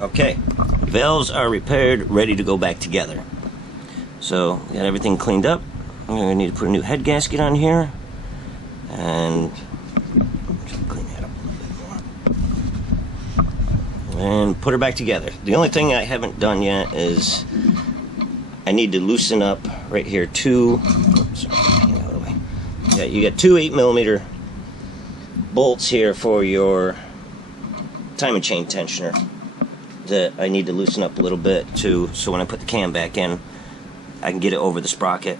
Okay, valves are repaired, ready to go back together. So, got everything cleaned up. I'm going to need to put a new head gasket on here. And just clean that up a little bit more. And put her back together. The only thing I haven't done yet is I need to loosen up right here two. Oops, sorry, get out of the way. Yeah, you got two 8mm bolts here for your timing chain tensioner that I need to loosen up a little bit too, so when I put the cam back in, I can get it over the sprocket.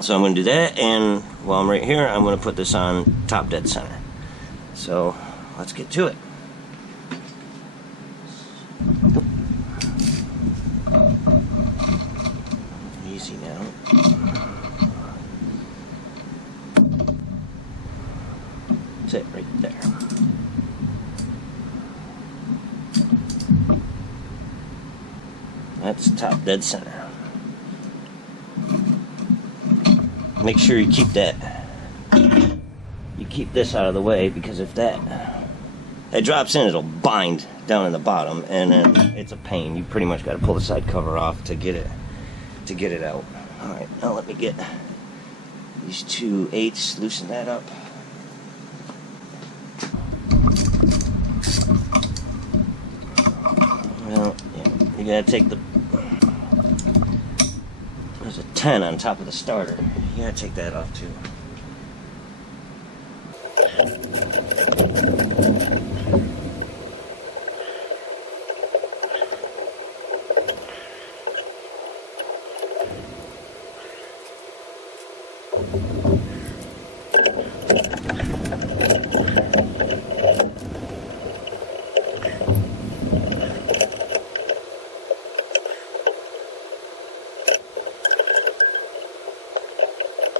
So I'm going to do that, and while I'm right here, I'm going to put this on top dead center. So let's get to it. Easy now. That's it right there. That's top dead center. Make sure you keep this out of the way, because if that drops in, it'll bind down in the bottom, and then it's a pain. You pretty much got to pull the side cover off to get it out. All right, now let me get these two 8s, loosen that up. Well, yeah, you gotta take there's a 10 on top of the starter. You gotta take that off too.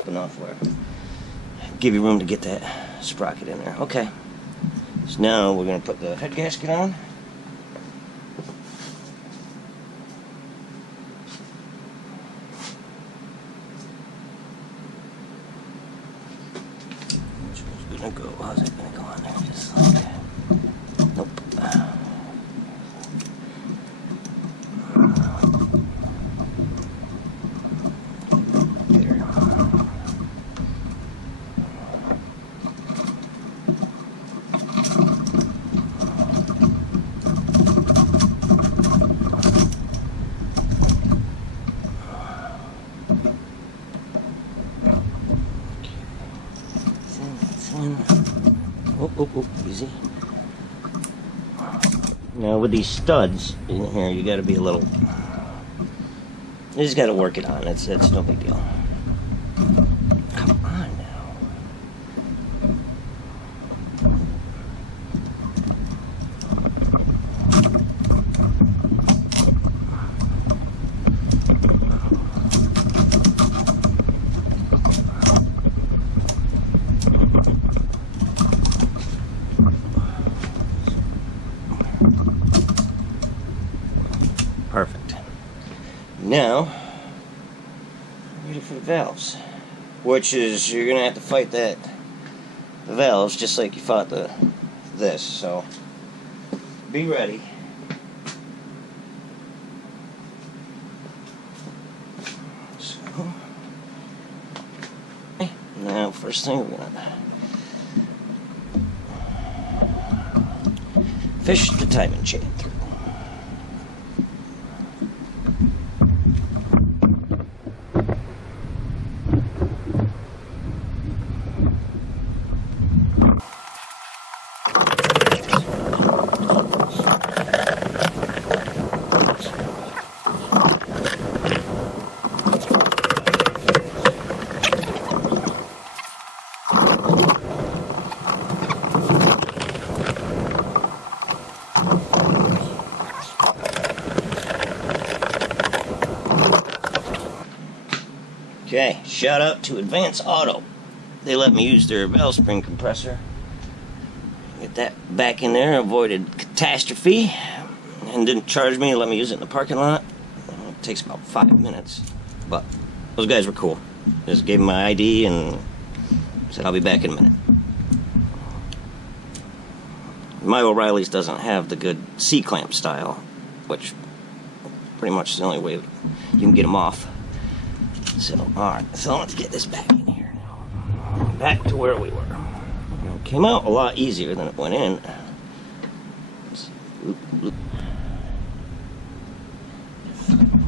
Enough where give you room to get that sprocket in there. Okay, so now we're going to put the head gasket on. Which one's going to go? How's it going to go on there? Just like that. Nope. Oh, easy. Now with these studs in here, you got to be a little. You just got to work it on. It's no big deal. Come on now. Perfect. Now, ready for the valves, which is you're gonna have to fight the valves just like you fought this. So be ready. So now, first thing we're gonna fish the timing chain through. Okay, shout out to Advance Auto. They let me use their valve spring compressor. Get that back in there, avoided catastrophe, and didn't charge me, let me use it in the parking lot. It takes about 5 minutes, but those guys were cool. Just gave them my ID and said I'll be back in a minute. My O'Reilly's doesn't have the good C-clamp style, which pretty much is the only way you can get them off. So, alright, so let's get this back in here now. Back to where we were. It came out a lot easier than it went in. Oop, oop.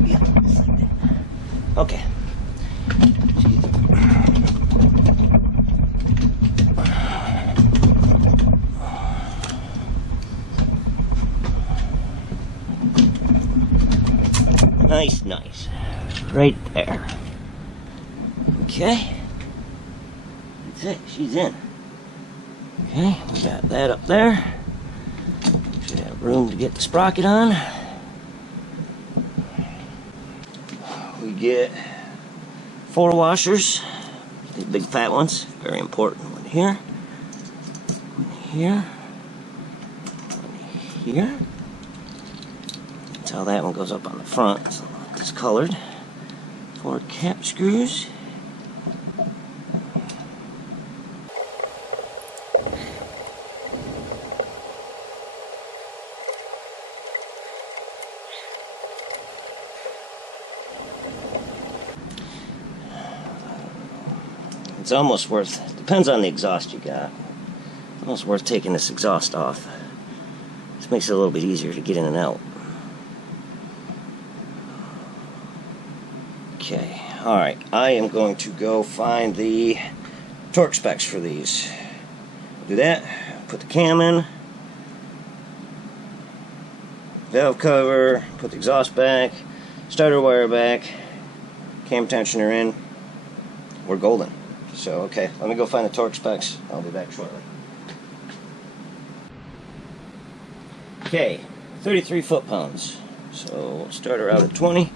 Yeah, just like that. Okay. Nice, nice. Right there. Okay. That's it. She's in. Okay, we got that up there. Should have room to get the sprocket on. We get 4 washers. The big fat ones. Very important. One here. One here. One here. That's how that one goes up on the front. It's colored. 4 cap screws. It's almost worth, depends on the exhaust you got. It's almost worth taking this exhaust off. This makes it a little bit easier to get in and out. Okay, alright, I am going to go find the torque specs for these. Do that, put the cam in, valve cover, put the exhaust back, starter wire back, cam tensioner in. We're golden. So, okay, let me go find the torque specs. I'll be back shortly. Okay, 33 foot-pounds. So, we'll start her out at 20.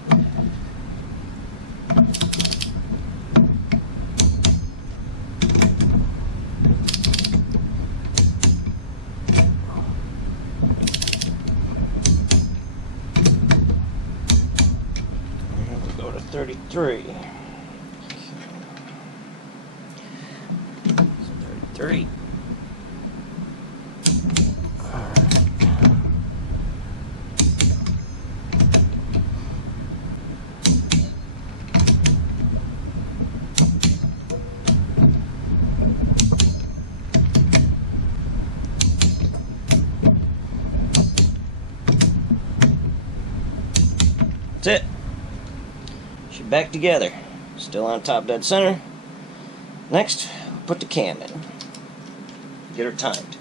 And we'll go to 33. 33. That's it. She's back together. Still on top dead center. Next, put the cam in. Get her timed.